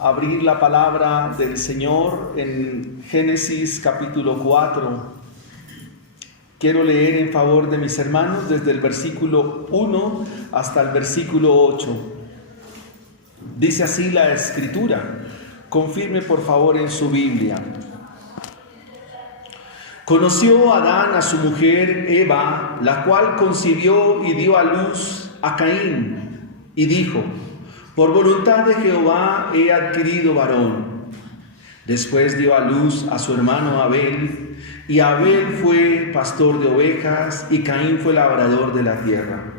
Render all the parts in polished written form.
abrir la palabra del Señor en Génesis capítulo 4. Quiero leer en favor de mis hermanos desde el versículo 1 hasta el versículo 8. Dice así la Escritura. Confirme por favor en su Biblia. Conoció Adán a su mujer Eva, la cual concibió y dio a luz a Caín, y dijo: por voluntad de Jehová he adquirido varón. Después dio a luz a su hermano Abel, y Abel fue pastor de ovejas, y Caín fue labrador de la tierra.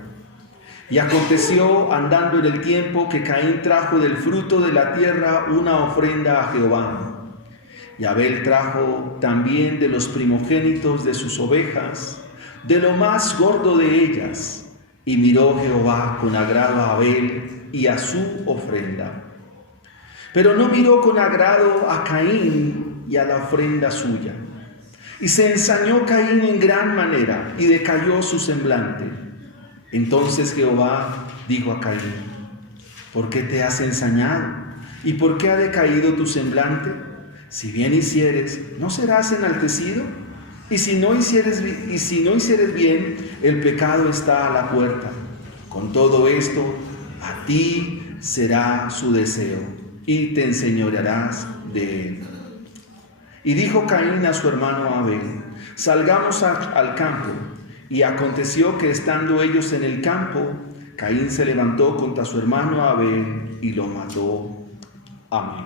Y aconteció, andando en el tiempo, que Caín trajo del fruto de la tierra una ofrenda a Jehová. Y Abel trajo también de los primogénitos de sus ovejas, de lo más gordo de ellas. Y miró Jehová con agrado a Abel y a su ofrenda. Pero no miró con agrado a Caín y a la ofrenda suya. Y se ensañó Caín en gran manera, y decayó su semblante. Entonces Jehová dijo a Caín: ¿por qué te has ensañado? ¿Y por qué ha decaído tu semblante? Si bien hicieres, ¿no serás enaltecido? Y si no hicieres bien, el pecado está a la puerta. Con todo esto, a ti será su deseo, y te enseñorearás de él. Y dijo Caín a su hermano Abel: salgamos al campo. Y aconteció que estando ellos en el campo, Caín se levantó contra su hermano Abel y lo mató. Amén.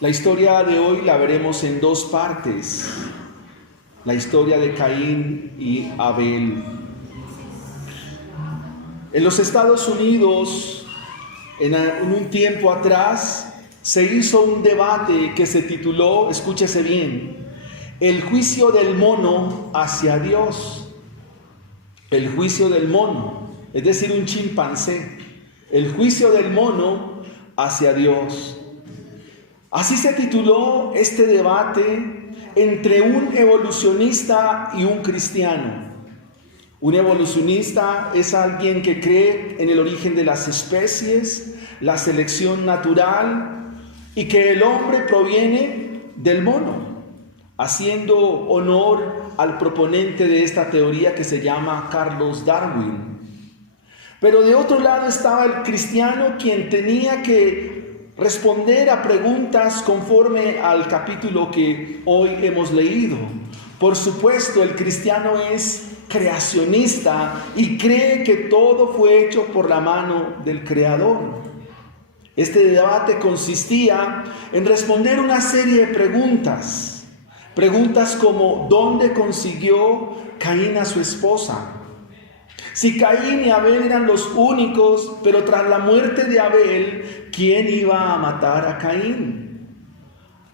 La historia de hoy la veremos en dos partes. La historia de Caín y Abel. En los Estados Unidos, en un tiempo atrás, se hizo un debate que se tituló, escúchese bien, el juicio del mono hacia Dios. El juicio del mono, es decir, un chimpancé. El juicio del mono hacia Dios. Así se tituló este debate entre un evolucionista y un cristiano. Un evolucionista es alguien que cree en el origen de las especies, la selección natural y que el hombre proviene del mono, haciendo honor al proponente de esta teoría que se llama Carlos Darwin. Pero de otro lado estaba el cristiano, quien tenía que responder a preguntas conforme al capítulo que hoy hemos leído. Por supuesto, el cristiano es creacionista y cree que todo fue hecho por la mano del Creador. Este debate consistía en responder una serie de preguntas. Preguntas como: ¿dónde consiguió Caín a su esposa? Si Caín y Abel eran los únicos, pero tras la muerte de Abel, ¿quién iba a matar a Caín?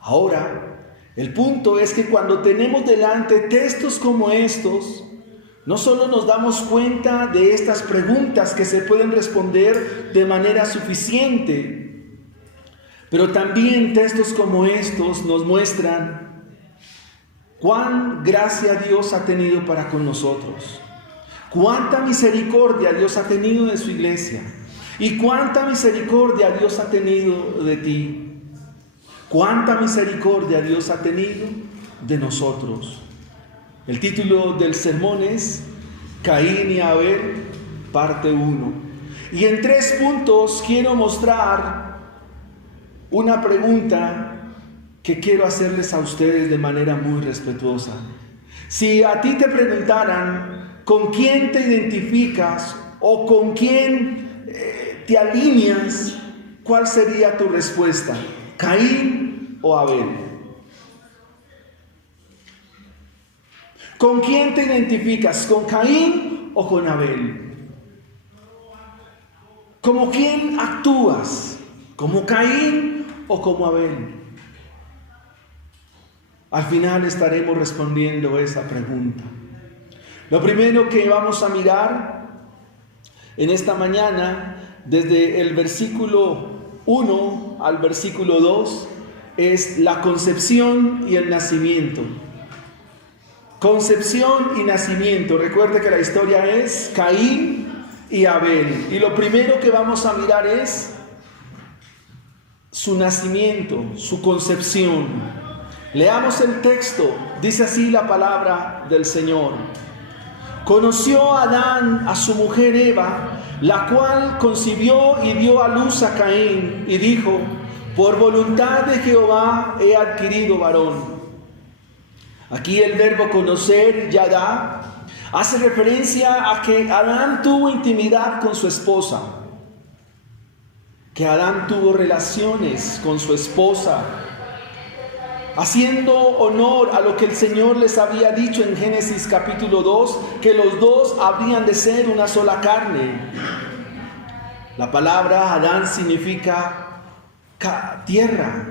Ahora, el punto es que cuando tenemos delante textos como estos, no solo nos damos cuenta de estas preguntas que se pueden responder de manera suficiente, pero también textos como estos nos muestran cuán gracia Dios ha tenido para con nosotros. Cuánta misericordia Dios ha tenido de su iglesia y cuánta misericordia Dios ha tenido de ti. Cuánta misericordia Dios ha tenido de nosotros. El título del sermón es Caín y Abel, parte 1. Y en 3 puntos quiero mostrar una pregunta que quiero hacerles a ustedes de manera muy respetuosa. Si a ti te preguntaran ¿con quién te identificas o con quién te alineas? ¿Cuál sería tu respuesta? ¿Caín o Abel? ¿Con quién te identificas? ¿Con Caín o con Abel? ¿Como quién actúas? ¿Como Caín o como Abel? Al final estaremos respondiendo esa pregunta. Lo primero que vamos a mirar en esta mañana, desde el versículo 1 al versículo 2, es la concepción y el nacimiento. Concepción y nacimiento. Recuerde que la historia es Caín y Abel. Y lo primero que vamos a mirar es su nacimiento, su concepción. Leamos el texto, dice así la palabra del Señor. Conoció Adán a su mujer Eva, la cual concibió y dio a luz a Caín, y dijo: por voluntad de Jehová he adquirido varón. Aquí el verbo conocer, yadá, hace referencia a que Adán tuvo intimidad con su esposa, que Adán tuvo relaciones con su esposa, haciendo honor a lo que el Señor les había dicho en Génesis capítulo 2, que los dos habrían de ser una sola carne. La palabra Adán significa tierra,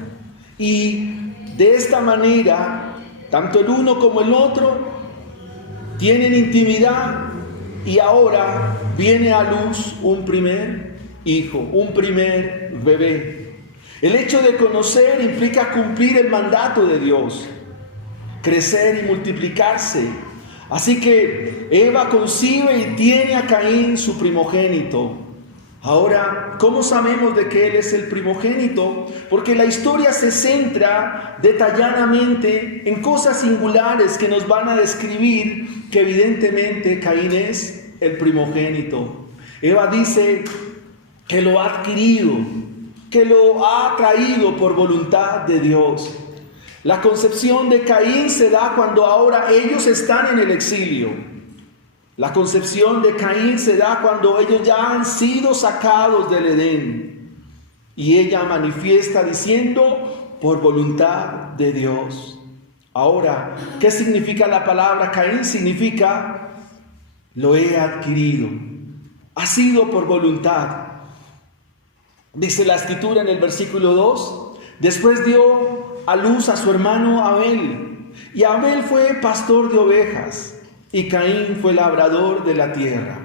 y de esta manera tanto el uno como el otro tienen intimidad, y ahora viene a luz un primer hijo, un primer bebé. El hecho de conocer implica cumplir el mandato de Dios, crecer y multiplicarse. Así que Eva concibe y tiene a Caín, su primogénito. Ahora, ¿cómo sabemos de que él es el primogénito? Porque la historia se centra detalladamente en cosas singulares que nos van a describir que evidentemente Caín es el primogénito. Eva dice que lo ha adquirido, que lo ha traído por voluntad de Dios. La concepción de Caín se da cuando ahora ellos están en el exilio. La concepción de Caín se da cuando ellos ya han sido sacados del Edén. Y ella manifiesta diciendo: por voluntad de Dios. Ahora, ¿qué significa la palabra Caín? Significa: lo he adquirido. Ha sido por voluntad. Dice la Escritura en el versículo 2: después dio a luz a su hermano Abel. Y Abel fue pastor de ovejas, y Caín fue labrador de la tierra.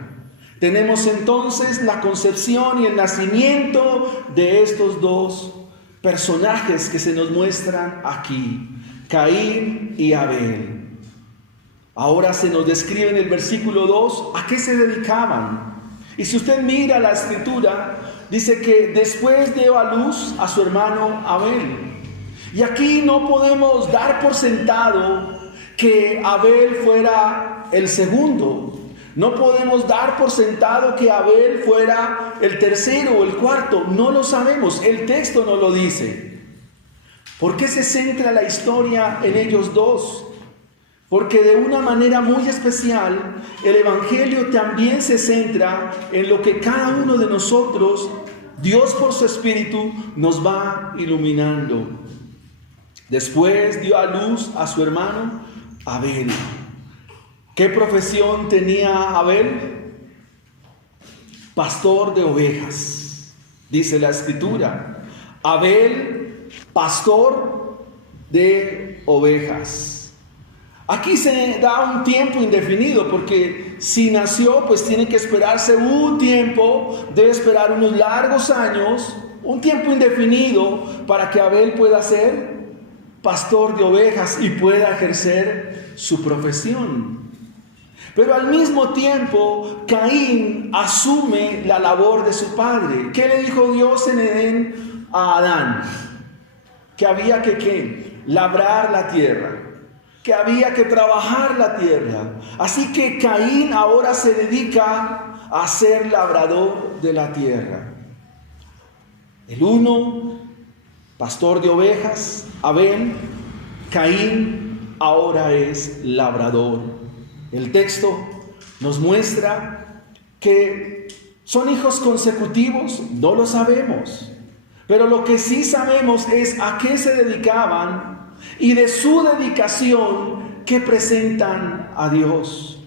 Tenemos entonces la concepción y el nacimiento de estos dos personajes que se nos muestran aquí, Caín y Abel. Ahora se nos describe en el versículo 2 a qué se dedicaban. Y si usted mira la Escritura, dice que después dio a luz a su hermano Abel. Y aquí no podemos dar por sentado que Abel fuera el segundo. No podemos dar por sentado que Abel fuera el tercero o el cuarto. No lo sabemos, el texto no lo dice. ¿Por qué se centra la historia en ellos dos? Porque de una manera muy especial, el Evangelio también se centra en lo que cada uno de nosotros, Dios por su Espíritu, nos va iluminando. Después dio a luz a su hermano Abel. ¿Qué profesión tenía Abel? Pastor de ovejas, dice la Escritura. Abel, pastor de ovejas. Aquí se da un tiempo indefinido, porque si nació, pues tiene que esperarse un tiempo, debe esperar unos largos años, un tiempo indefinido, para que Abel pueda ser pastor de ovejas y pueda ejercer su profesión. Pero al mismo tiempo, Caín asume la labor de su padre. ¿Qué le dijo Dios en Edén a Adán? Que había que labrar la tierra, que había que trabajar la tierra. Así que Caín ahora se dedica a ser labrador de la tierra. El uno, pastor de ovejas, Abel. Caín ahora es labrador. El texto nos muestra que son hijos consecutivos, no lo sabemos. Pero lo que sí sabemos es a qué se dedicaban y de su dedicación que presentan a Dios.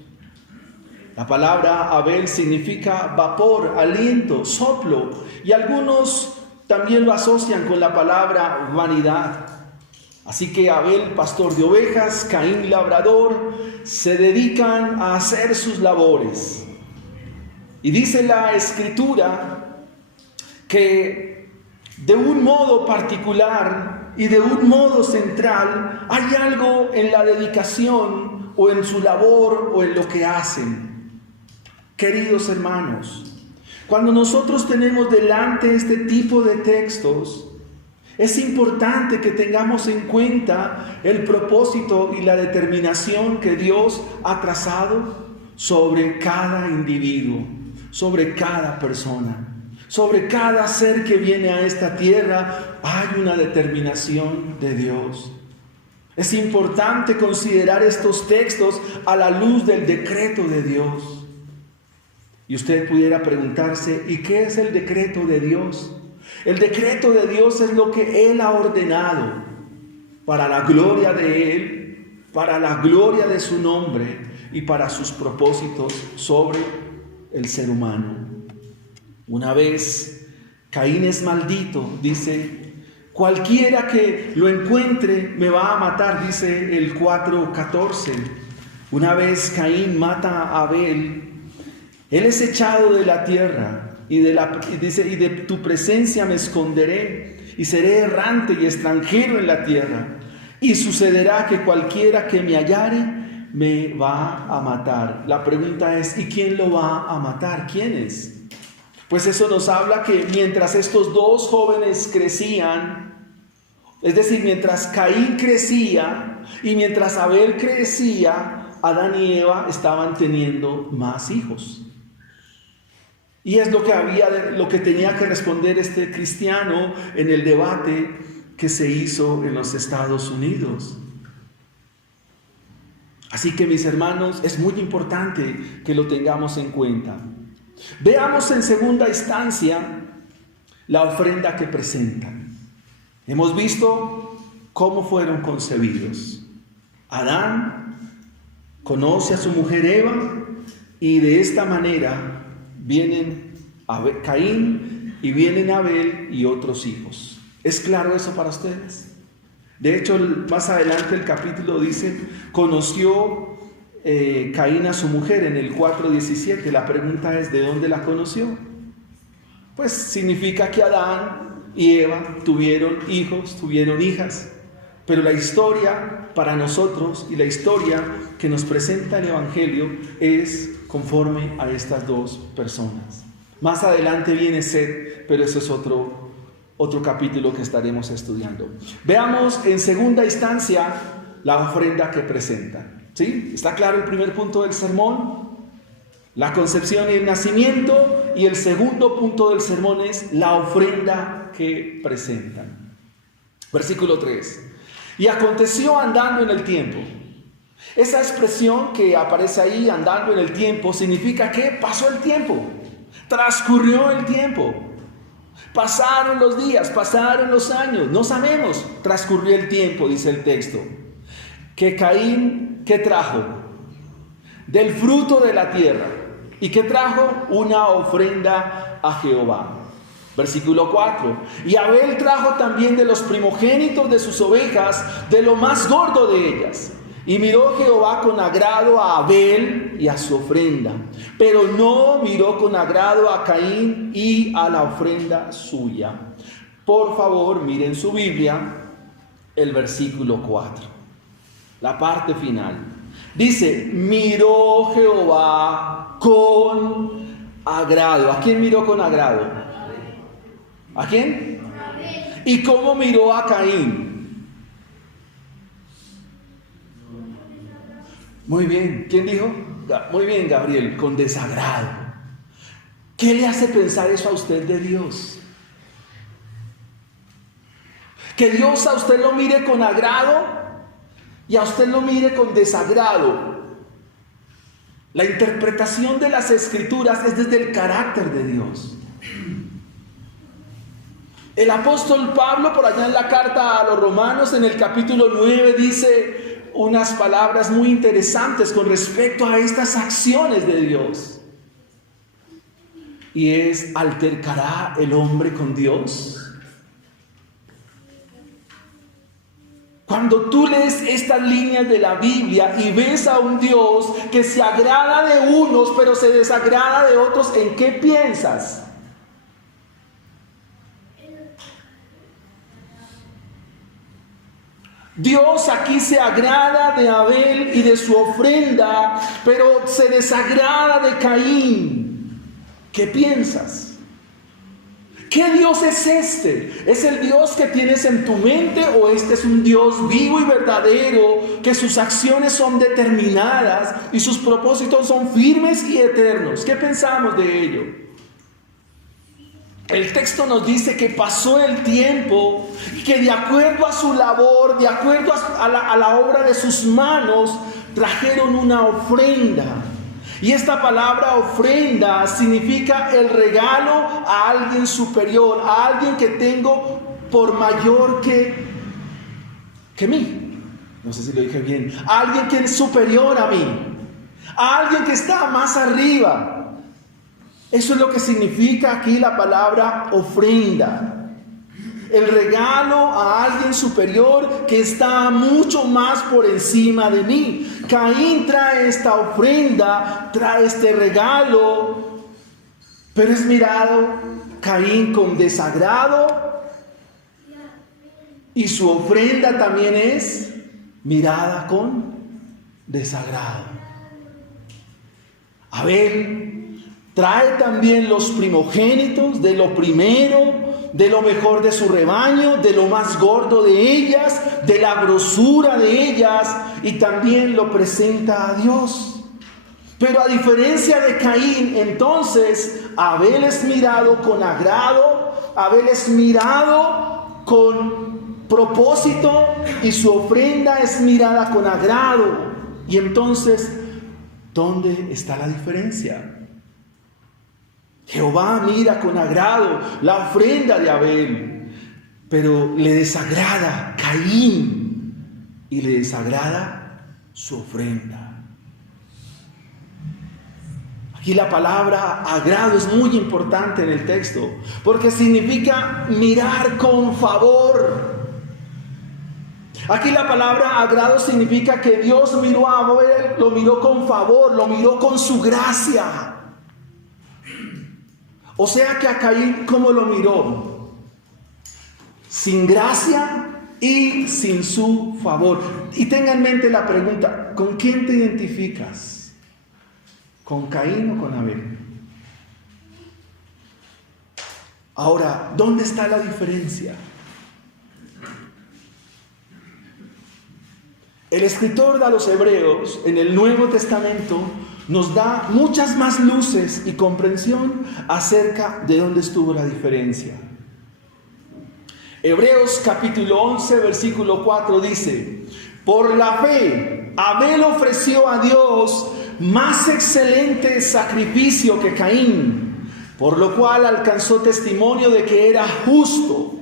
La palabra Abel significa vapor, aliento, soplo, y algunos también lo asocian con la palabra vanidad. Así que Abel, pastor de ovejas, Caín, labrador, se dedican a hacer sus labores. Y dice la Escritura que de un modo particular y de un modo central hay algo en la dedicación o en su labor o en lo que hacen. Queridos hermanos, cuando nosotros tenemos delante este tipo de textos, Es importante que tengamos en cuenta el propósito y la determinación que Dios ha trazado sobre cada individuo, sobre cada persona, sobre cada ser que viene a esta tierra. Hay una determinación de Dios. Es importante considerar estos textos a la luz del decreto de Dios. Y usted pudiera preguntarse, ¿y qué es el decreto de Dios? El decreto de Dios es lo que Él ha ordenado para la gloria de Él, para la gloria de su nombre y para sus propósitos sobre el ser humano. Una vez Caín es maldito, dice, cualquiera que lo encuentre me va a matar, dice el 4:14. Una vez Caín mata a Abel, él es echado de la tierra. Y de tu presencia me esconderé y seré errante y extranjero en la tierra. Y sucederá que cualquiera que me hallare me va a matar. La pregunta es, ¿y quién lo va a matar? ¿Quién es? Pues eso nos habla que mientras estos dos jóvenes crecían, es decir, mientras Caín crecía y mientras Abel crecía, Adán y Eva estaban teniendo más hijos. Y es lo que tenía que responder este cristiano en el debate que se hizo en los Estados Unidos. Así que, mis hermanos, es muy importante que lo tengamos en cuenta. Veamos en segunda instancia la ofrenda que presentan. Hemos visto cómo fueron concebidos. Adán conoce a su mujer Eva y de esta manera vienen Caín y vienen Abel y otros hijos. ¿Es claro eso para ustedes? De hecho, más adelante el capítulo dice, conoció Caín a su mujer en el 4:17. La pregunta es, ¿de dónde la conoció? Pues significa que Adán y Eva tuvieron hijos, tuvieron hijas. Pero la historia para nosotros y la historia que nos presenta el Evangelio es conforme a estas dos personas. Más adelante viene Set, pero eso es otro capítulo que estaremos estudiando. Veamos en segunda instancia la ofrenda que presentan. ¿Sí? ¿Está claro el primer punto del sermón? La concepción y el nacimiento. Y el segundo punto del sermón es la ofrenda que presentan. Versículo 3. Y aconteció andando en el tiempo. Esa expresión que aparece ahí, andando en el tiempo, significa que pasó el tiempo, transcurrió el tiempo, pasaron los días, pasaron los años, no sabemos, transcurrió el tiempo, dice el texto. Que Caín, ¿qué trajo? Del fruto de la tierra. ¿Y qué trajo? Una ofrenda a Jehová. Versículo 4. Y Abel trajo también de los primogénitos de sus ovejas, de lo más gordo de ellas. Y miró Jehová con agrado a Abel y a su ofrenda, pero no miró con agrado a Caín y a la ofrenda suya. Por favor, miren su Biblia, el versículo 4, la parte final. Dice, miró Jehová con agrado. ¿A quién miró con agrado? ¿A quién? ¿Y cómo miró a Caín? Muy bien, ¿quién dijo? Muy bien, Gabriel, con desagrado. ¿Qué le hace pensar eso a usted de Dios? Que Dios a usted lo mire con agrado y a usted lo mire con desagrado. La interpretación de las Escrituras es desde el carácter de Dios. El apóstol Pablo, por allá en la carta a los Romanos, en el capítulo 9, dice unas palabras muy interesantes con respecto a estas acciones de Dios. Y es, ¿altercará el hombre con Dios? Cuando tú lees estas líneas de la Biblia y ves a un Dios que se agrada de unos pero se desagrada de otros, ¿en qué piensas? Dios aquí se agrada de Abel y de su ofrenda, pero se desagrada de Caín. ¿Qué piensas? ¿Qué Dios es este? ¿Es el Dios que tienes en tu mente o este es un Dios vivo y verdadero, que sus acciones son determinadas y sus propósitos son firmes y eternos? ¿Qué pensamos de ello? El texto nos dice que pasó el tiempo y que de acuerdo a su labor, de acuerdo a la obra de sus manos, trajeron una ofrenda. Y esta palabra ofrenda significa el regalo a alguien superior, a alguien que tengo por mayor que mí. No sé si lo dije bien. A alguien que es superior a mí. A alguien que está más arriba. Eso es lo que significa aquí la palabra ofrenda. El regalo a alguien superior que está mucho más por encima de mí. Caín trae esta ofrenda, trae este regalo, pero es mirado Caín con desagrado y su ofrenda también es mirada con desagrado. Abel trae también los primogénitos de lo primero, de lo mejor de su rebaño, de lo más gordo de ellas, de la grosura de ellas, y también lo presenta a Dios. Pero a diferencia de Caín, entonces Abel es mirado con agrado, Abel es mirado con propósito y su ofrenda es mirada con agrado. Y entonces, ¿dónde está la diferencia? Jehová mira con agrado la ofrenda de Abel, pero le desagrada Caín y le desagrada su ofrenda. Aquí la palabra agrado es muy importante en el texto, porque significa mirar con favor. Aquí la palabra agrado significa que Dios miró a Abel, lo miró con favor, lo miró con su gracia. O sea que a Caín, ¿cómo lo miró? Sin gracia y sin su favor. Y tenga en mente la pregunta, ¿con quién te identificas? ¿Con Caín o con Abel? Ahora, ¿dónde está la diferencia? El escritor a los Hebreos en el Nuevo Testamento nos da muchas más luces y comprensión acerca de dónde estuvo la diferencia. Hebreos capítulo 11, versículo 4 dice: por la fe, Abel ofreció a Dios más excelente sacrificio que Caín, por lo cual alcanzó testimonio de que era justo,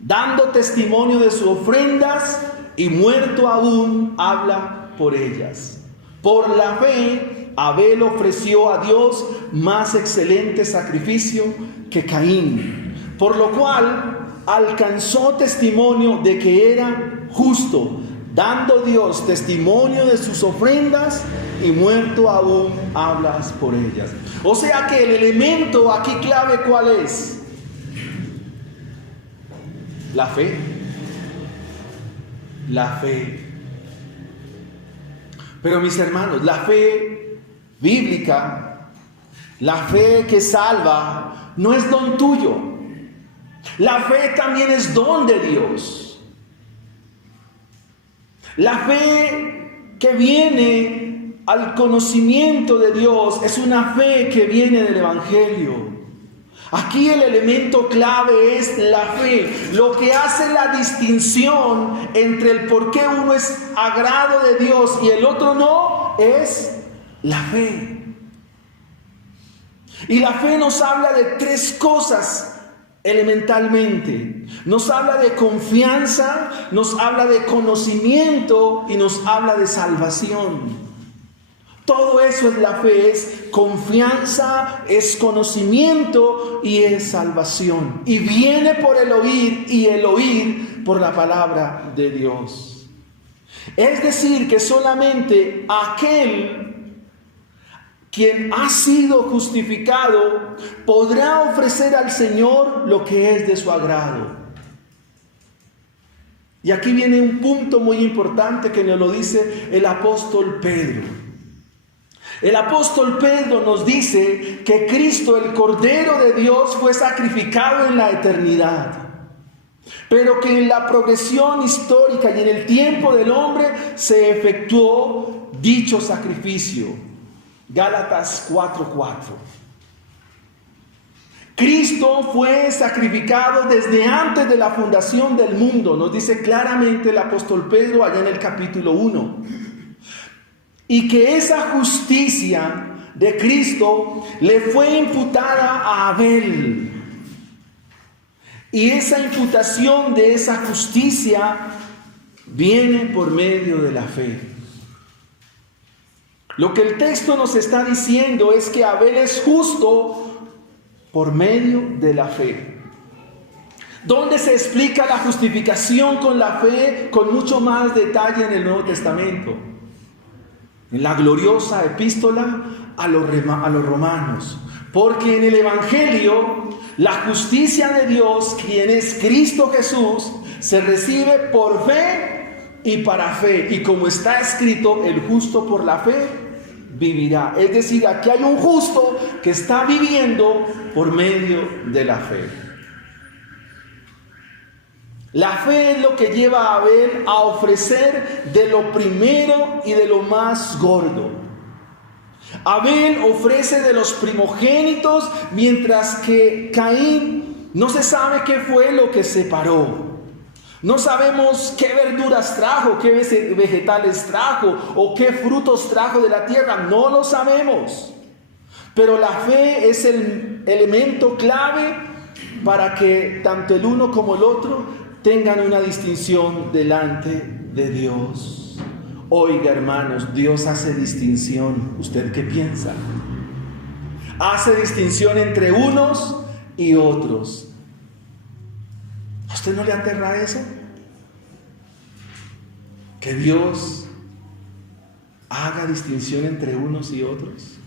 dando testimonio de sus ofrendas, y muerto aún habla por ellas. Por la fe, Abel ofreció a Dios más excelente sacrificio que Caín, por lo cual alcanzó testimonio de que era justo, dando Dios testimonio de sus ofrendas, y muerto aún hablas por ellas. O sea que el elemento aquí clave, ¿cuál es? La fe. La fe. Pero mis hermanos, la fe bíblica, la fe que salva, no es don tuyo. La fe también es don de Dios. La fe que viene al conocimiento de Dios es una fe que viene del Evangelio. Aquí el elemento clave es la fe. Lo que hace la distinción entre el por qué uno es agrado de Dios y el otro no, es la fe. Y la fe nos habla de tres cosas elementalmente. Nos habla de confianza, nos habla de conocimiento y nos habla de salvación. Todo eso es la fe, es confianza, es conocimiento y es salvación. Y viene por el oír y el oír por la palabra de Dios. Es decir, que solamente aquel quien ha sido justificado podrá ofrecer al Señor lo que es de su agrado. Y aquí viene un punto muy importante que nos lo dice el apóstol Pedro. El apóstol Pedro nos dice que Cristo, el Cordero de Dios, fue sacrificado en la eternidad, pero que en la progresión histórica y en el tiempo del hombre se efectuó dicho sacrificio. Gálatas 4:4. Cristo fue sacrificado desde antes de la fundación del mundo, nos dice claramente el apóstol Pedro allá en el capítulo 1. Y que esa justicia de Cristo le fue imputada a Abel. Y esa imputación de esa justicia viene por medio de la fe. Lo que el texto nos está diciendo es que Abel es justo por medio de la fe. ¿Dónde se explica la justificación con la fe con mucho más detalle en el Nuevo Testamento? En la gloriosa epístola a los romanos. Porque en el Evangelio, la justicia de Dios, quien es Cristo Jesús, se recibe por fe y para fe. Y como está escrito, el justo por la fe vivirá. Es decir, aquí hay un justo que está viviendo por medio de la fe. La fe es lo que lleva a Abel a ofrecer de lo primero y de lo más gordo. Abel ofrece de los primogénitos, mientras que Caín no se sabe qué fue lo que separó. No sabemos qué verduras trajo, qué vegetales trajo o qué frutos trajo de la tierra. No lo sabemos. Pero la fe es el elemento clave para que tanto el uno como el otro tengan una distinción delante de Dios. Oiga, hermanos, Dios hace distinción. ¿Usted qué piensa? Hace distinción entre unos y otros. ¿A usted no le aterra eso? Que Dios haga distinción entre unos y otros.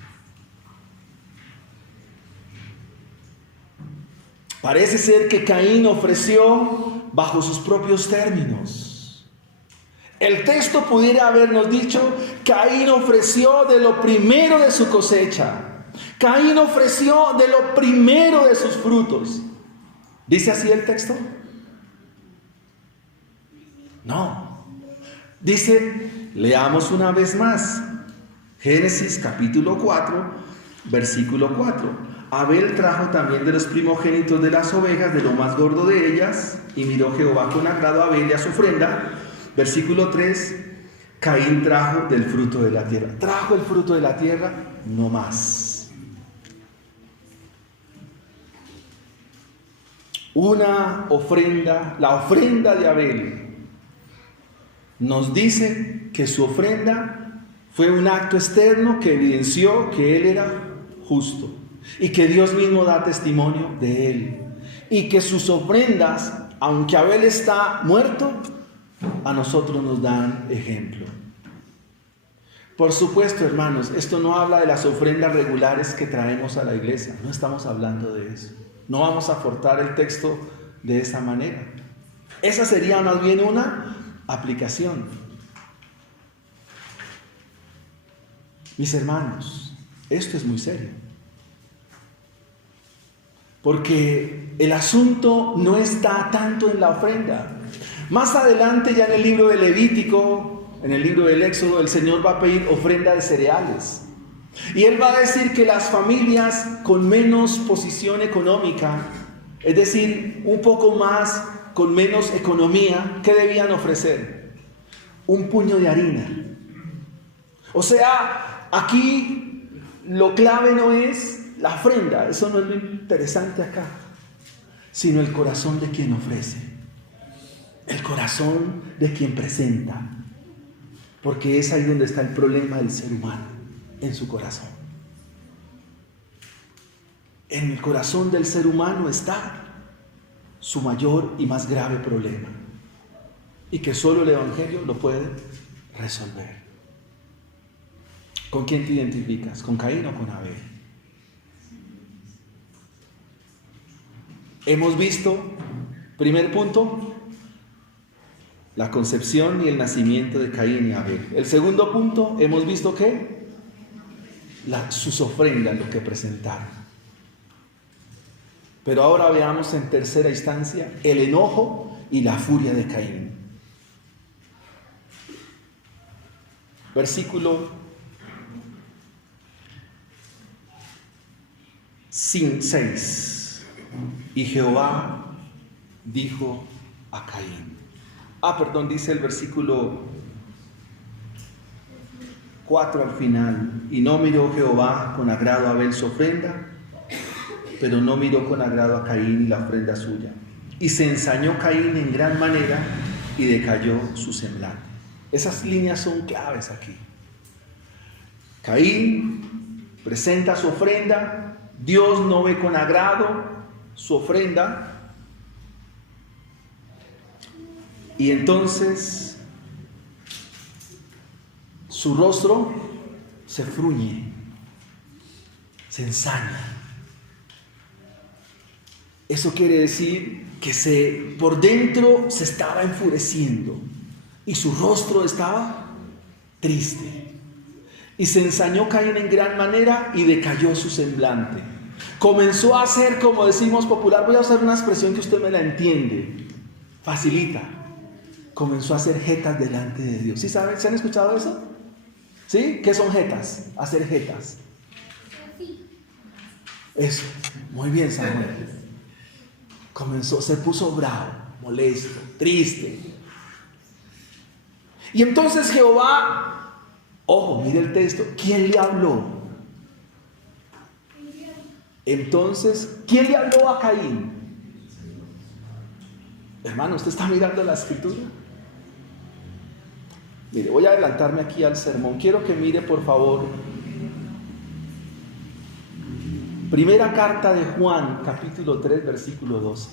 Parece ser que Caín ofreció bajo sus propios términos. El texto pudiera habernos dicho: Caín ofreció de lo primero de su cosecha. Caín ofreció de lo primero de sus frutos. ¿Dice así el texto? No. Dice, leamos una vez más. Génesis capítulo 4, versículo 4. Abel trajo también de los primogénitos de las ovejas, de lo más gordo de ellas, y miró Jehová con agrado a Abel y a su ofrenda. Versículo 3, Caín trajo del fruto de la tierra. Trajo el fruto de la tierra, no más. Una ofrenda, la ofrenda de Abel, nos dice que su ofrenda fue un acto externo que evidenció que él era justo. Y que Dios mismo da testimonio de él. Y que sus ofrendas, aunque Abel está muerto, a nosotros nos dan ejemplo. Por supuesto, hermanos, esto no habla de las ofrendas regulares que traemos a la iglesia. No estamos hablando de eso. No vamos a forzar el texto de esa manera. Esa sería más bien una aplicación. Mis hermanos, esto es muy serio. Porque el asunto no está tanto en la ofrenda. Más adelante, ya en el libro de Levítico, en el libro del Éxodo, el Señor va a pedir ofrenda de cereales. Y Él va a decir que las familias con menos posición económica, es decir, un poco más, con menos economía, ¿qué debían ofrecer? Un puño de harina. O sea, aquí lo clave no es la ofrenda, eso no es lo interesante acá, sino el corazón de quien ofrece, el corazón de quien presenta, porque es ahí donde está el problema del ser humano, en su corazón. En el corazón del ser humano está su mayor y más grave problema, y que solo el Evangelio lo puede resolver. ¿Con quién te identificas? ¿Con Caín o con Abel? Hemos visto, primer punto, la concepción y el nacimiento de Caín y Abel. El segundo punto, hemos visto ¿qué? sus ofrendas, lo que presentaron. Pero ahora veamos en tercera instancia el enojo y la furia de Caín. Versículo 6. Y Jehová dijo a Caín. Dice el versículo 4 al final. Y no miró Jehová con agrado a Abel su ofrenda, pero no miró con agrado a Caín y la ofrenda suya. Y se ensañó Caín en gran manera y decayó su semblante. Esas líneas son claves aquí. Caín presenta su ofrenda, Dios no ve con agrado su ofrenda, y entonces su rostro se fruñe, se ensaña. Eso quiere decir que por dentro se estaba enfureciendo y su rostro estaba triste. Y se ensañó Caín en gran manera y decayó su semblante. Comenzó a hacer, como decimos popular, voy a usar una expresión que usted me la entiende, facilita. Comenzó a hacer jetas delante de Dios. ¿Sí saben? ¿Se han escuchado eso? ¿Sí? ¿Qué son jetas? Hacer jetas. Eso. Muy bien, Samuel. Se puso bravo, molesto, triste. Y entonces Jehová, ojo, mire el texto, ¿quién le habló? Entonces, ¿quién le habló a Caín? Hermano, ¿usted está mirando la escritura? Mire, voy a adelantarme aquí al sermón. Quiero que mire, por favor, primera carta de Juan, capítulo 3, versículo 12.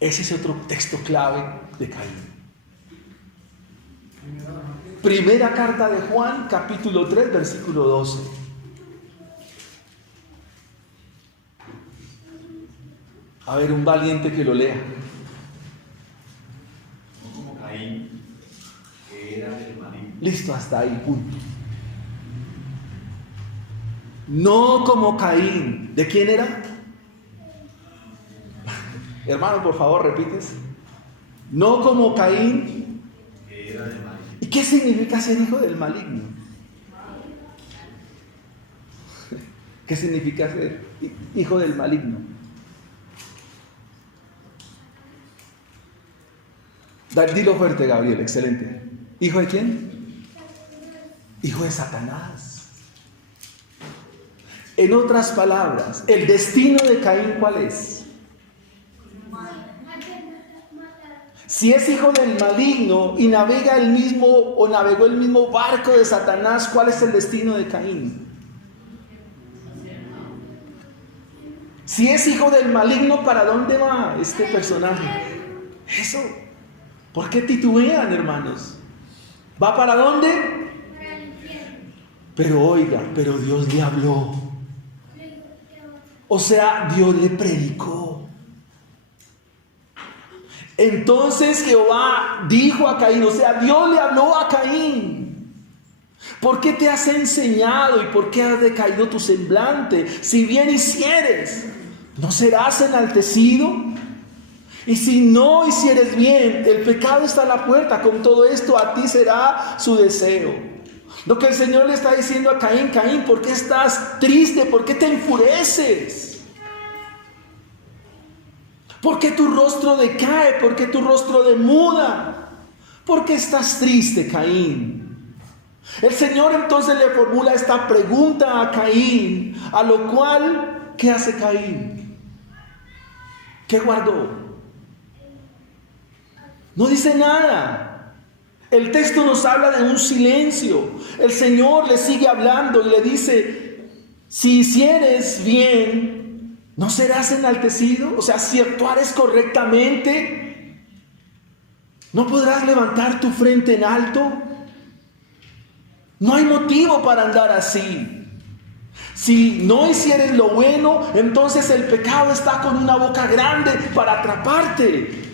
Ese es otro texto clave de Caín. Primera carta de Juan, capítulo 3, versículo 12. A ver, un valiente que lo lea. No como Caín, que era del maligno. Listo, hasta ahí, punto. No como Caín. ¿De quién era? Hermano, por favor, repites. No como Caín. Que era del maligno. ¿Y qué significa ser hijo del maligno? ¿Qué significa ser hijo del maligno? Dilo fuerte, Gabriel, excelente. ¿Hijo de quién? Hijo de Satanás. En otras palabras, el destino de Caín, ¿cuál es? Si es hijo del maligno y navega el mismo o navegó el mismo barco de Satanás, ¿cuál es el destino de Caín? Si es hijo del maligno, ¿para dónde va este personaje? Eso. ¿Por qué titubean, hermanos? ¿Va para dónde? Pero oiga, pero Dios le habló. O sea, Dios le predicó. Entonces Jehová dijo a Caín, o sea, Dios le habló a Caín. ¿Por qué te has enseñado y por qué has decaído tu semblante? Si bien hicieres, ¿no serás enaltecido? Y si no hicieres bien, el pecado está a la puerta. Con todo esto a ti será su deseo. Lo que el Señor le está diciendo a Caín: Caín, ¿por qué estás triste? ¿Por qué te enfureces? ¿Por qué tu rostro decae? ¿Por qué tu rostro demuda? ¿Por qué estás triste, Caín? El Señor entonces le formula esta pregunta a Caín, a lo cual, ¿qué hace Caín? ¿Qué guardó? No dice nada. El texto nos habla de un silencio. El Señor le sigue hablando y le dice: si hicieres bien, ¿no serás enaltecido? O sea, si actuares correctamente, ¿no podrás levantar tu frente en alto? No hay motivo para andar así. Si no hicieres lo bueno, entonces el pecado está con una boca grande para atraparte.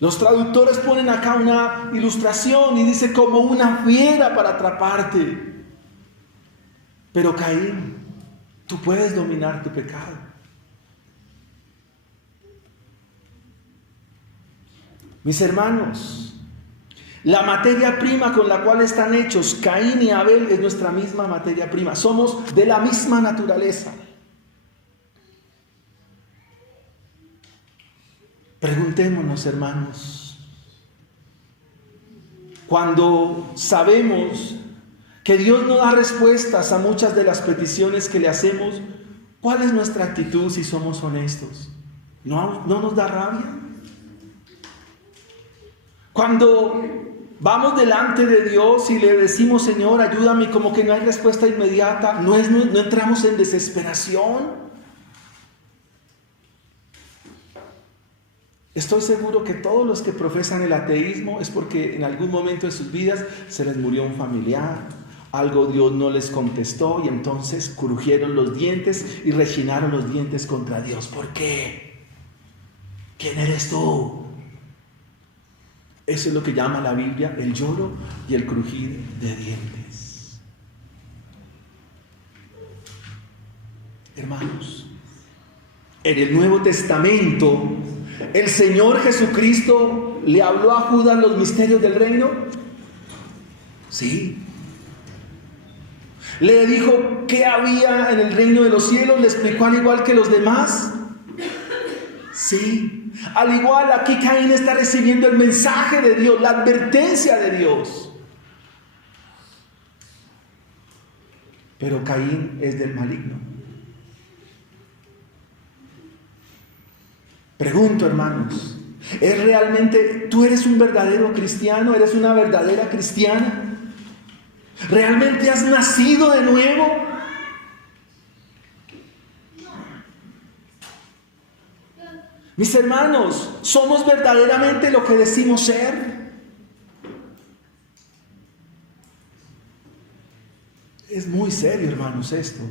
Los traductores ponen acá una ilustración y dice como una fiera para atraparte. Pero Caín, tú puedes dominar tu pecado. Mis hermanos, la materia prima con la cual están hechos Caín y Abel es nuestra misma materia prima. Somos de la misma naturaleza. Preguntémonos, hermanos, cuando sabemos que Dios no da respuestas a muchas de las peticiones que le hacemos, ¿cuál es nuestra actitud si somos honestos? ¿No nos da rabia? Cuando vamos delante de Dios y le decimos, Señor, ayúdame, como que no hay respuesta inmediata, no entramos en desesperación. Estoy seguro que todos los que profesan el ateísmo es porque en algún momento de sus vidas se les murió un familiar, algo Dios no les contestó y entonces crujieron los dientes y rechinaron los dientes contra Dios. ¿Por qué? ¿Quién eres tú? Eso es lo que llama la Biblia el lloro y el crujir de dientes. Hermanos, en el Nuevo Testamento, ¿el Señor Jesucristo le habló a Judas los misterios del reino? Sí. ¿Le dijo qué había en el reino de los cielos? ¿Le explicó al igual que los demás? Sí. Al igual, aquí Caín está recibiendo el mensaje de Dios, la advertencia de Dios. Pero Caín es del maligno. Pregunto, hermanos, ¿es realmente, tú eres un verdadero cristiano? ¿Eres una verdadera cristiana? ¿Realmente has nacido de nuevo? Mis hermanos, ¿somos verdaderamente lo que decimos ser? Es muy serio, hermanos, esto.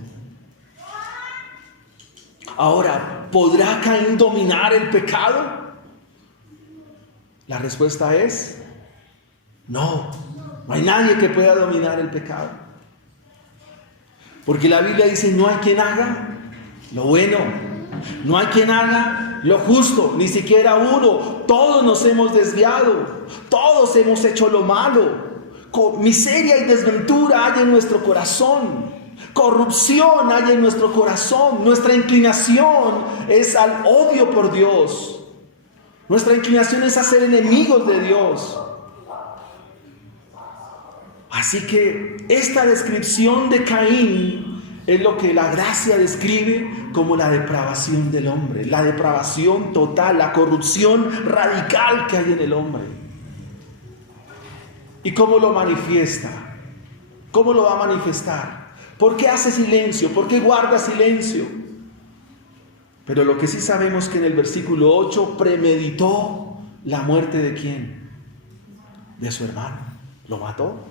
Ahora, ¿podrá Caín dominar el pecado? La respuesta es no. No hay nadie que pueda dominar el pecado. Porque la Biblia dice, no hay quien haga lo bueno, no hay quien haga lo justo, ni siquiera uno. Todos nos hemos desviado, todos hemos hecho lo malo. Miseria y desventura hay en nuestro corazón, corrupción hay en nuestro corazón. Nuestra inclinación es al odio por Dios, nuestra inclinación es a ser enemigos de Dios. Así que esta descripción de Caín es lo que la gracia describe como la depravación del hombre, la depravación total, la corrupción radical que hay en el hombre. ¿Y cómo lo manifiesta? ¿Cómo lo va a manifestar? ¿Por qué hace silencio? ¿Por qué guarda silencio? Pero lo que sí sabemos es que en el versículo 8 premeditó la muerte ¿de quién? De su hermano. ¿Lo mató?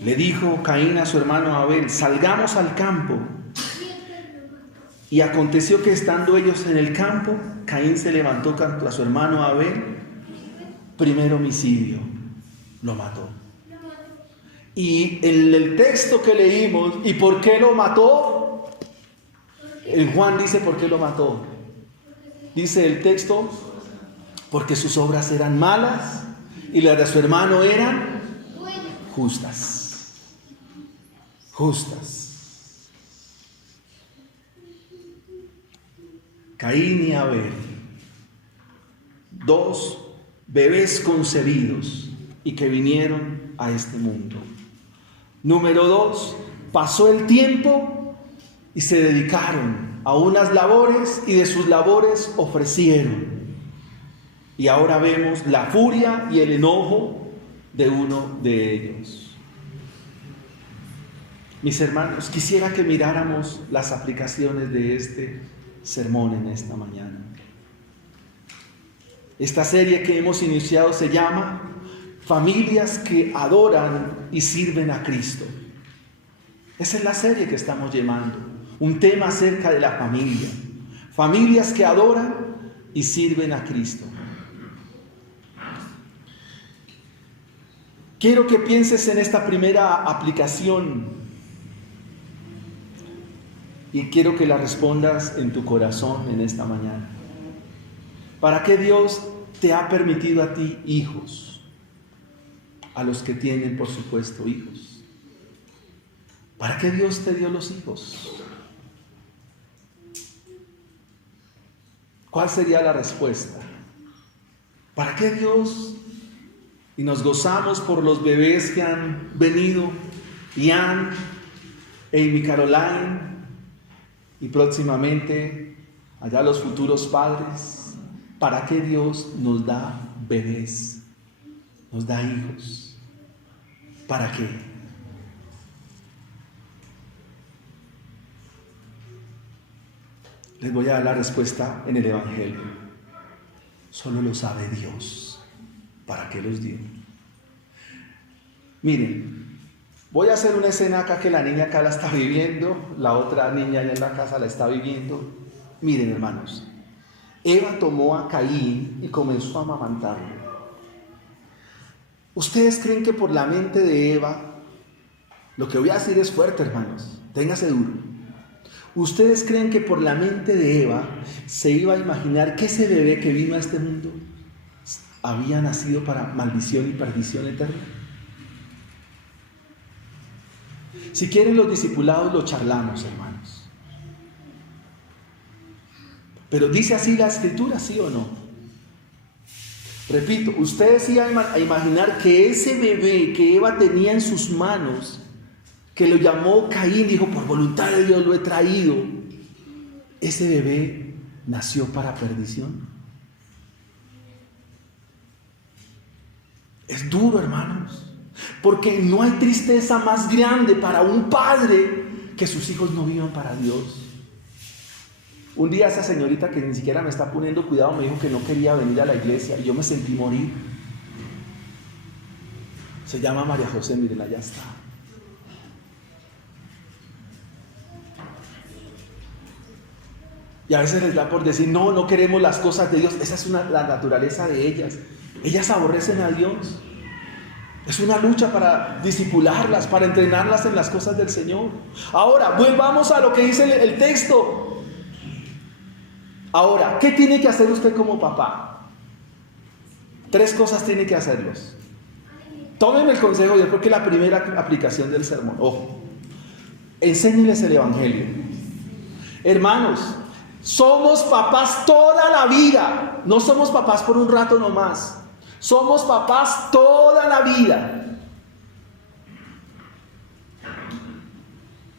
Le dijo Caín a su hermano Abel, salgamos al campo. Y aconteció que estando ellos en el campo, Caín se levantó contra su hermano Abel, primer homicidio, lo mató. Y en el texto que leímos, ¿y por qué lo mató? El Juan dice por qué lo mató. Dice el texto, porque sus obras eran malas y las de su hermano eran justas. Justas. Caín y Abel, dos bebés concebidos y que vinieron a este mundo. Número 2, pasó el tiempo y se dedicaron a unas labores y de sus labores ofrecieron. Y ahora vemos la furia y el enojo de uno de ellos. Mis hermanos, quisiera que miráramos las aplicaciones de este sermón en esta mañana. Esta serie que hemos iniciado se llama Familias que adoran y sirven a Cristo. Esa es la serie que estamos llamando, un tema acerca de la familia. familias que adoran y sirven a Cristo. Quiero que pienses en esta primera aplicación y quiero que la respondas en tu corazón en esta mañana. ¿Para qué Dios te ha permitido a ti hijos? A los que tienen, por supuesto, hijos. ¿Para qué Dios te dio los hijos? ¿Cuál sería la respuesta? ¿Para qué Dios? Y nos gozamos por los bebés que han venido, Ian, Amy Caroline, y próximamente allá los futuros padres. ¿Para qué Dios nos da bebés? Nos da hijos. ¿Para qué? Les voy a dar la respuesta en el Evangelio. Solo lo sabe Dios. ¿Para qué los dio? Miren, voy a hacer una escena acá que la niña acá la está viviendo, la otra niña allá en la casa la está viviendo. Miren, hermanos, Eva tomó a Caín y comenzó a amamantarlo. ¿Ustedes creen que por la mente de Eva, lo que voy a decir es fuerte, hermanos, téngase duro? ¿Ustedes creen que por la mente de Eva se iba a imaginar que ese bebé que vino a este mundo había nacido para maldición y perdición eterna? Si quieren los discipulados lo charlamos, hermanos. Pero dice así la Escritura, ¿sí o no? Repito, ustedes iban a imaginar que ese bebé que Eva tenía en sus manos, que lo llamó Caín, dijo, por voluntad de Dios lo he traído, ese bebé nació para perdición. Es duro, hermanos, porque no hay tristeza más grande para un padre que sus hijos no vivan para Dios. Un día esa señorita que ni siquiera me está poniendo cuidado me dijo que no quería venir a la iglesia y yo me sentí morir. Se llama María José, miren, allá está. Y a veces les da por decir, no queremos las cosas de Dios. Esa es la naturaleza de ellas. Ellas aborrecen a Dios. Es una lucha para discipularlas, para entrenarlas en las cosas del Señor. Ahora, volvamos a lo que dice el texto. Ahora, ¿qué tiene que hacer usted como papá? 3 cosas tiene que hacerlos. Tomen el consejo, yo creo que la primera aplicación del sermón. Ojo, enséñenles el Evangelio. Hermanos, somos papás toda la vida. No somos papás por un rato nomás. Somos papás toda la vida.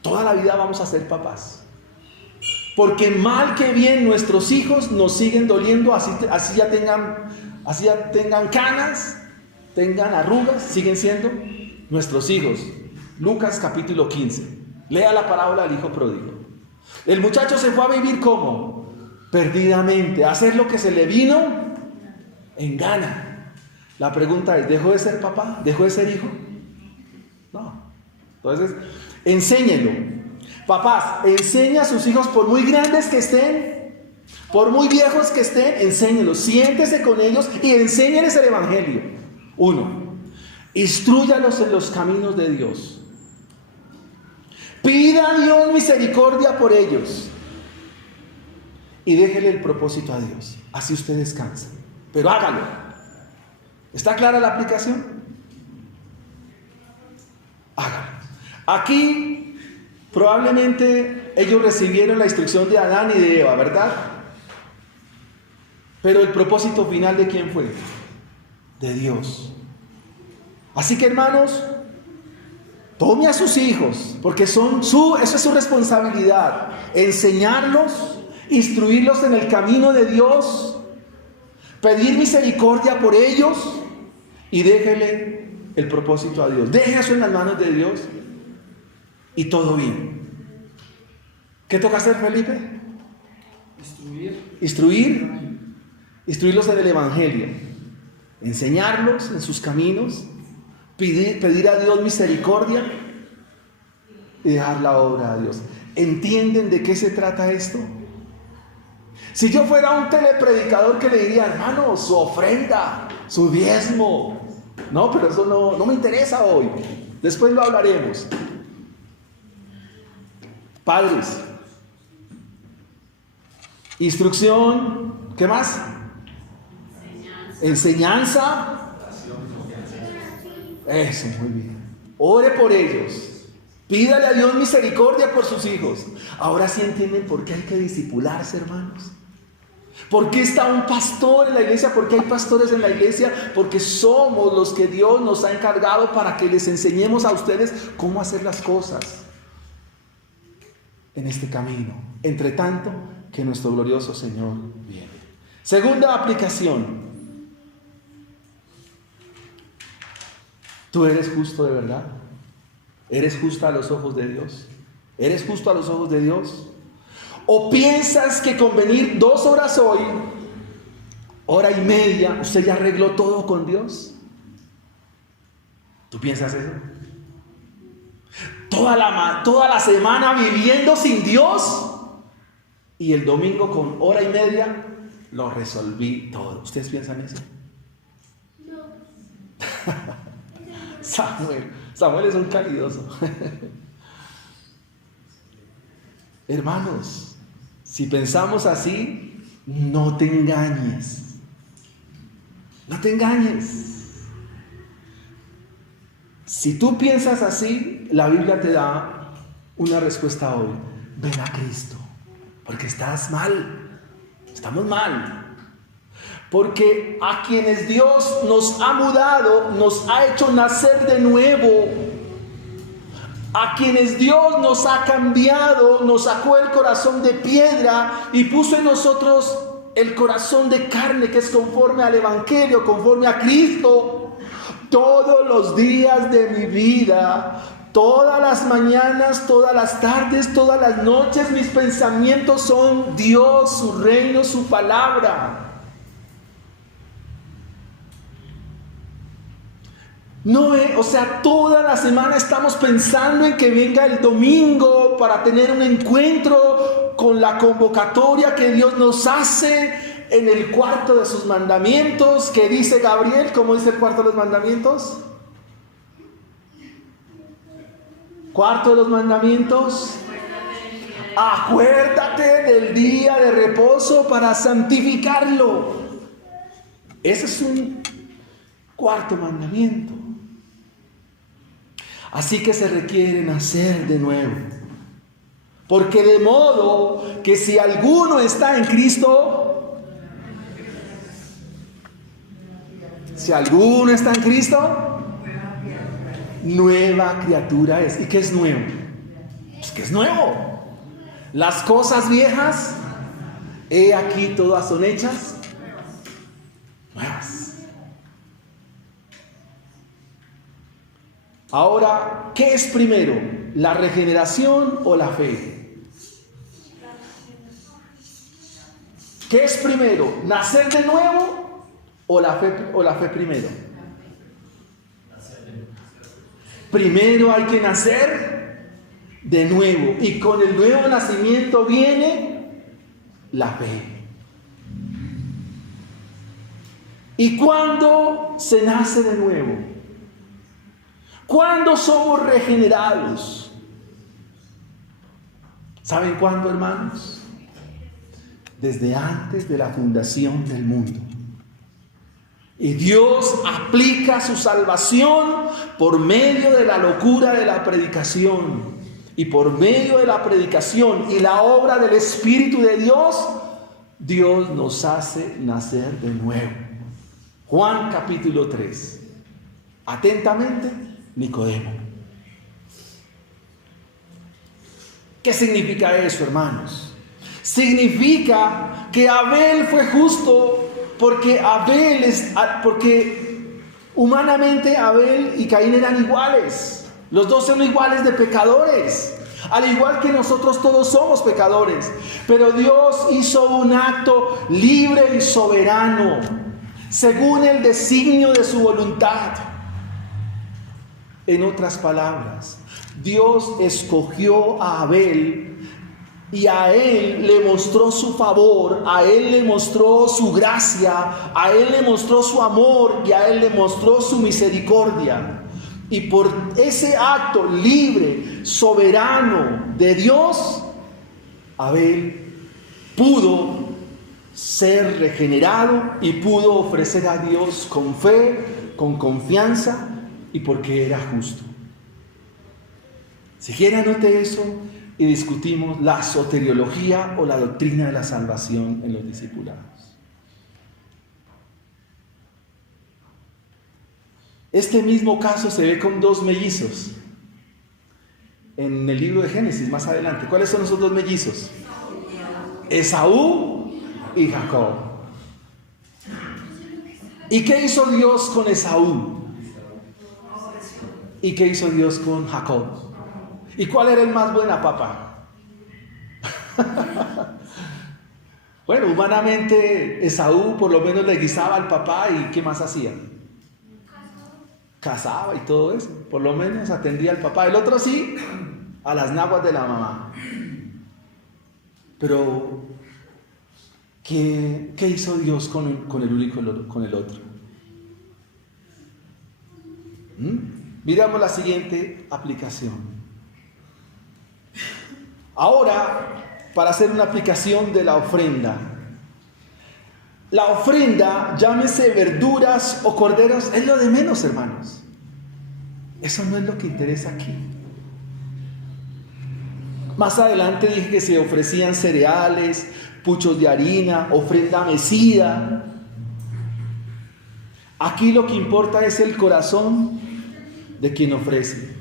Toda la vida vamos a ser papás. Porque mal que bien nuestros hijos nos siguen doliendo, así ya tengan canas, tengan arrugas, siguen siendo nuestros hijos. Lucas capítulo 15. Lea la parábola del hijo pródigo. El muchacho se fue a vivir ¿cómo? Perdidamente, a hacer lo que se le vino en gana. La pregunta es, ¿dejó de ser papá? ¿Dejó de ser hijo? No. Entonces, enséñenlo. Papás, enseña a sus hijos, por muy grandes que estén, por muy viejos que estén, enséñenlos, siéntese con ellos y enséñenles el Evangelio. 1. Instrúyalos en los caminos de Dios. Pida a Dios misericordia por ellos. Y déjele el propósito a Dios. Así usted descansa. Pero hágalo. ¿Está clara la aplicación? Hágalo. Aquí probablemente ellos recibieron la instrucción de Adán y de Eva, ¿verdad? Pero el propósito final ¿de quién fue? De Dios. Así que, hermanos, tome a sus hijos, porque eso es su responsabilidad. Enseñarlos, instruirlos en el camino de Dios, pedir misericordia por ellos y déjele el propósito a Dios. Deje eso en las manos de Dios. Y todo bien. ¿Qué toca hacer, Felipe? Instruirlos en el Evangelio. Enseñarlos en sus caminos. Pedir a Dios misericordia. Y dejar la obra a Dios. ¿Entienden de qué se trata esto? Si yo fuera un telepredicador que le diría, hermano, su ofrenda, su diezmo. No, pero eso no me interesa hoy. Después lo hablaremos. Padres. Instrucción. ¿Qué más? Enseñanza. Eso, muy bien. Ore por ellos. Pídale a Dios misericordia por sus hijos. Ahora sí entienden por qué hay que discipularse, hermanos. ¿Por qué está un pastor en la iglesia? ¿Por qué hay pastores en la iglesia? Porque somos los que Dios nos ha encargado para que les enseñemos a ustedes cómo hacer las cosas en este camino. Entre tanto, que nuestro glorioso Señor viene. Segunda aplicación. ¿Tú eres justo de verdad? ¿Eres justo a los ojos de Dios? ¿Eres justo a los ojos de Dios? ¿O piensas que con venir 2 horas hoy, hora y media, usted ya arregló todo con Dios? ¿Tú piensas eso? Toda la semana viviendo sin Dios y el domingo con hora y media lo resolví todo. ¿Ustedes piensan eso? No. Samuel es un calidoso. Hermanos, si pensamos así, no te engañes. No te engañes. Si tú piensas así, la Biblia te da una respuesta hoy. Ven a Cristo, porque estás mal. Estamos mal. Porque a quienes Dios nos ha mudado, nos ha hecho nacer de nuevo, a quienes Dios nos ha cambiado, nos sacó el corazón de piedra y puso en nosotros el corazón de carne, que es conforme al Evangelio, conforme a Cristo. Todos los días de mi vida, todas las mañanas, todas las tardes, todas las noches, mis pensamientos son Dios, su reino, su palabra. No, toda la semana estamos pensando en que venga el domingo para tener un encuentro con la convocatoria que Dios nos hace en el cuarto de sus mandamientos, que dice Gabriel. ¿Cómo dice el cuarto de los mandamientos? Cuarto de los mandamientos. Acuérdate del día de reposo para santificarlo. Ese es un cuarto mandamiento. Así que se requiere nacer de nuevo. Porque de modo que si alguno está en Cristo, nueva criatura es. ¿Y qué es nuevo? Pues que es nuevo. Las cosas viejas, he aquí todas son hechas nuevas. Ahora, ¿qué es primero? ¿La regeneración o la fe? ¿Qué es primero? ¿Nacer de nuevo o la fe primero? Primero hay que nacer de nuevo, y con el nuevo nacimiento viene la fe. ¿Y cuándo se nace de nuevo? ¿Cuándo somos regenerados? ¿Saben cuándo, hermanos? Desde antes de la fundación del mundo. Y Dios aplica su salvación por medio de la locura de la predicación. Y por medio de la predicación y la obra del Espíritu de Dios, Dios nos hace nacer de nuevo. Juan capítulo 3. Atentamente, Nicodemo. ¿Qué significa eso, hermanos? Significa que Abel fue justo porque humanamente Abel y Caín eran iguales. Los dos son iguales de pecadores, al igual que nosotros todos somos pecadores. Pero Dios hizo un acto libre y soberano, según el designio de su voluntad. En otras palabras, Dios escogió a Abel y a él le mostró su favor, a él le mostró su gracia, a él le mostró su amor y a él le mostró su misericordia. Y por ese acto libre, soberano de Dios, Abel pudo ser regenerado y pudo ofrecer a Dios con fe, con confianza y porque era justo. Si quiere, anote eso y discutimos la soteriología o la doctrina de la salvación en los discipulados. Este mismo caso se ve con dos mellizos en el libro de Génesis más adelante. ¿Cuáles son esos dos mellizos? Esaú y Jacob. ¿Y qué hizo Dios con Esaú? ¿Y qué hizo Dios con Jacob? ¿Y cuál era el más buena papa? Bueno, humanamente Esaú por lo menos le guisaba al papá y ¿qué más hacía? Cazaba y todo eso, por lo menos atendía al papá. El otro sí, a las naguas de la mamá. Pero ¿qué hizo Dios con el uno y con el otro? Miramos la siguiente aplicación. Ahora, para hacer una aplicación de la ofrenda. La ofrenda, llámese verduras o corderos, es lo de menos, hermanos. Eso no es lo que interesa aquí. Más adelante dije que se ofrecían cereales, puchos de harina, ofrenda mecida. Aquí lo que importa es el corazón de quien ofrece.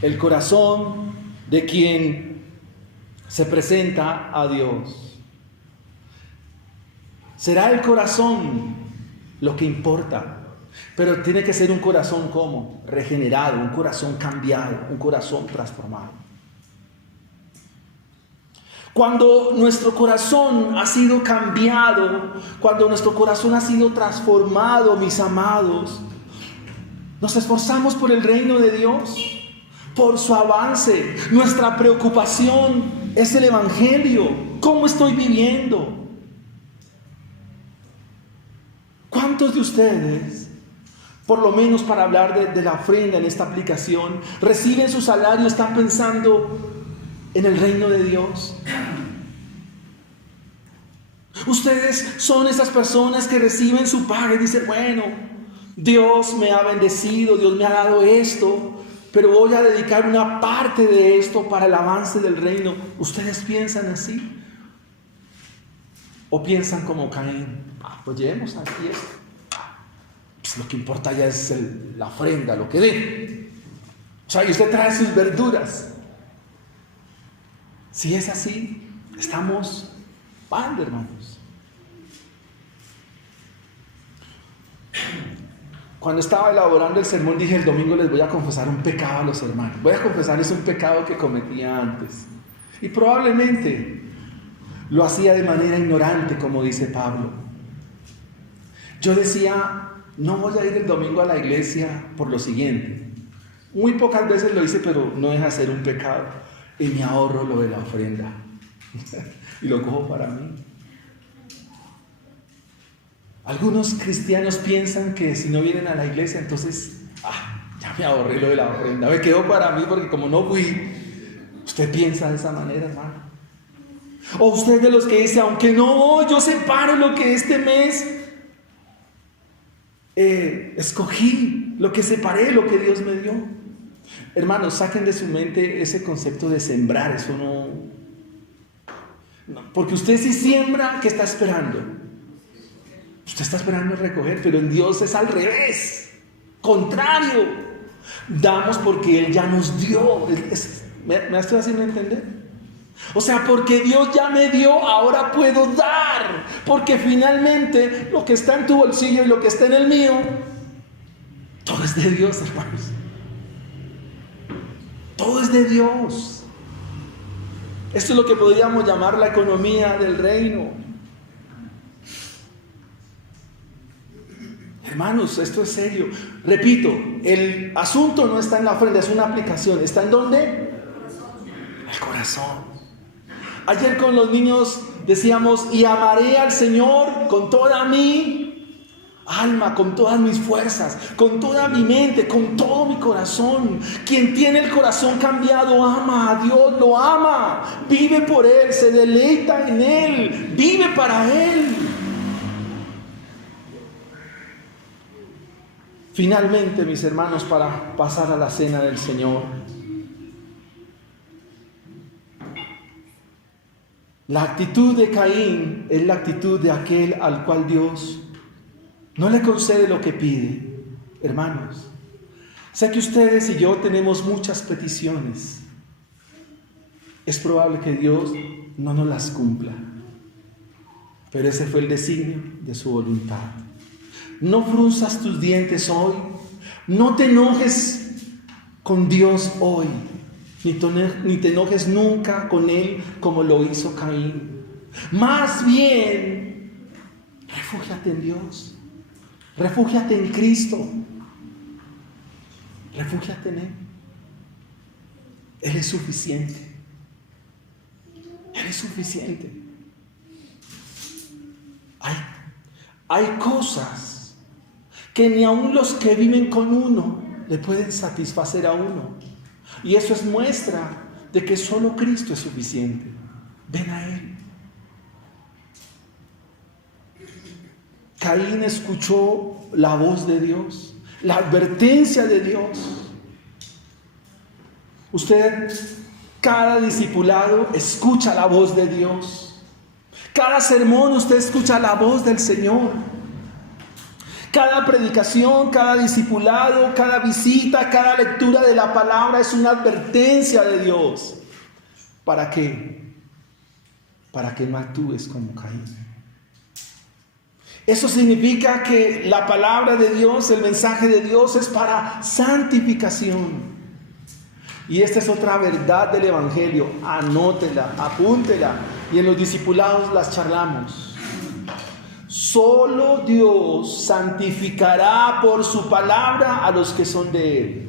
El corazón de quien se presenta a Dios. Será el corazón lo que importa, pero tiene que ser un corazón ¿cómo? Regenerado, un corazón cambiado, un corazón transformado. Cuando nuestro corazón ha sido cambiado, cuando nuestro corazón ha sido transformado, mis amados, nos esforzamos por el reino de Dios, por su avance. Nuestra preocupación es el evangelio. ¿Cómo estoy viviendo? ¿Cuántos de ustedes, por lo menos para hablar de la ofrenda en esta aplicación, reciben su salario, están pensando en el reino de Dios? Ustedes son esas personas que reciben su paga y dicen, bueno, Dios me ha bendecido, Dios me ha dado esto, pero voy a dedicar una parte de esto para el avance del reino. ¿Ustedes piensan así? ¿O piensan como Caín? Pues llevemos aquí esto. Pues lo que importa ya es la ofrenda, lo que dé. O sea, y usted trae sus verduras. Si es así, estamos mal, hermanos. Cuando estaba elaborando el sermón dije, el domingo les voy a confesar un pecado a los hermanos. Voy a confesarles un pecado que cometía antes. Y probablemente lo hacía de manera ignorante, como dice Pablo. Yo decía, no voy a ir el domingo a la iglesia por lo siguiente. Muy pocas veces lo hice, pero no deja de ser un pecado. Y me ahorro lo de la ofrenda. Y lo cojo para mí. Algunos cristianos piensan que si no vienen a la iglesia, entonces, ya me ahorré lo de la ofrenda. Me quedo para mí porque como no fui. ¿Usted piensa de esa manera, hermano? O usted de los que dice, aunque no voy, yo separo lo que este mes escogí, lo que separé, lo que Dios me dio. Hermanos, saquen de su mente ese concepto de sembrar. Eso no, porque usted si siembra, ¿qué está esperando? Usted está esperando recoger, pero en Dios es al revés, contrario. Damos porque Él ya nos dio. ¿Me estoy haciendo entender? O sea, porque Dios ya me dio, ahora puedo dar. Porque finalmente lo que está en tu bolsillo y lo que está en el mío, todo es de Dios, hermanos. Todo es de Dios. Esto es lo que podríamos llamar la economía del reino. Hermanos, esto es serio. Repito, el asunto no está en la ofrenda, es una aplicación. ¿Está en dónde? El corazón. Ayer con los niños decíamos, y amaré al Señor con toda mi alma, con todas mis fuerzas, con toda mi mente, con todo mi corazón. Quien tiene el corazón cambiado ama a Dios, lo ama, vive por Él, se deleita en Él, vive para Él. Finalmente, mis hermanos, para pasar a la cena del Señor, la actitud de Caín es la actitud de aquel al cual Dios no le concede lo que pide. Hermanos, sé que ustedes y yo tenemos muchas peticiones. Es probable que Dios no nos las cumpla, pero ese fue el designio de su voluntad. No frunzas tus dientes hoy, no te enojes con Dios hoy, ni te enojes nunca con Él como lo hizo Caín. Más bien, refúgiate en Dios, refúgiate en Cristo, refúgiate en Él. Él es suficiente, Él es suficiente. Hay cosas que ni aun los que viven con uno le pueden satisfacer a uno. Y eso es muestra de que solo Cristo es suficiente. Ven a Él. Caín escuchó la voz de Dios, la advertencia de Dios. Usted, cada discipulado, escucha la voz de Dios. Cada sermón usted escucha la voz del Señor. Cada predicación, cada discipulado, cada visita, cada lectura de la palabra es una advertencia de Dios. ¿Para qué? Para que no actúes como Caín. Eso significa que la palabra de Dios, el mensaje de Dios es para santificación. Y esta es otra verdad del Evangelio. Anótela, apúntela y en los discipulados las charlamos. Solo Dios santificará por su palabra a los que son de Él.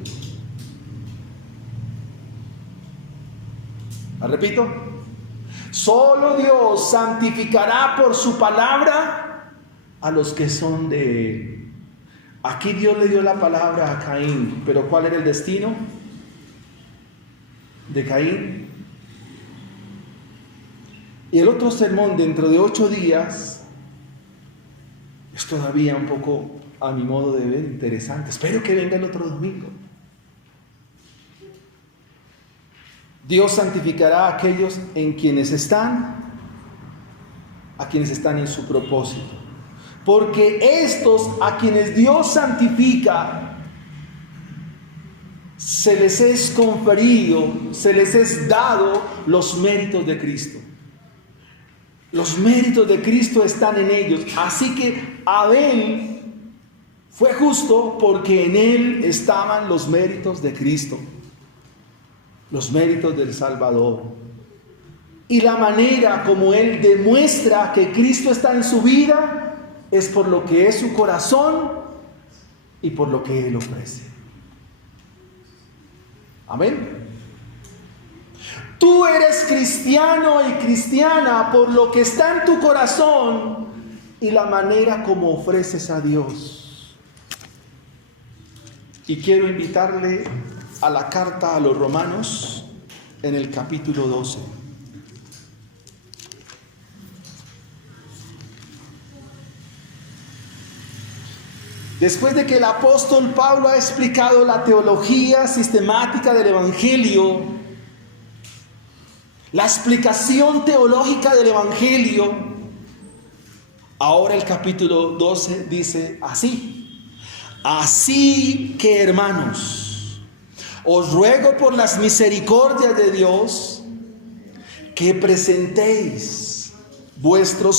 ¿La repito? Solo Dios santificará por su palabra a los que son de Él. Aquí Dios le dio la palabra a Caín, pero ¿cuál era el destino de Caín? Y el otro sermón dentro de 8 días es todavía un poco, a mi modo de ver, interesante. Espero que venga el otro domingo. Dios santificará a aquellos a quienes están en su propósito. Porque estos a quienes Dios santifica, se les es conferido, se les es dado los méritos de Cristo. Los méritos de Cristo están en ellos. Así que Abel fue justo porque en él estaban los méritos de Cristo, los méritos del Salvador. Y la manera como él demuestra que Cristo está en su vida es por lo que es su corazón y por lo que él ofrece. Amén. Tú eres cristiano y cristiana por lo que está en tu corazón y la manera como ofreces a Dios. Y quiero invitarle a la carta a los Romanos en el capítulo 12. Después de que el apóstol Pablo ha explicado la teología sistemática del Evangelio, la explicación teológica del Evangelio, ahora el capítulo 12 dice así: así que, hermanos, os ruego por las misericordias de Dios que presentéis vuestros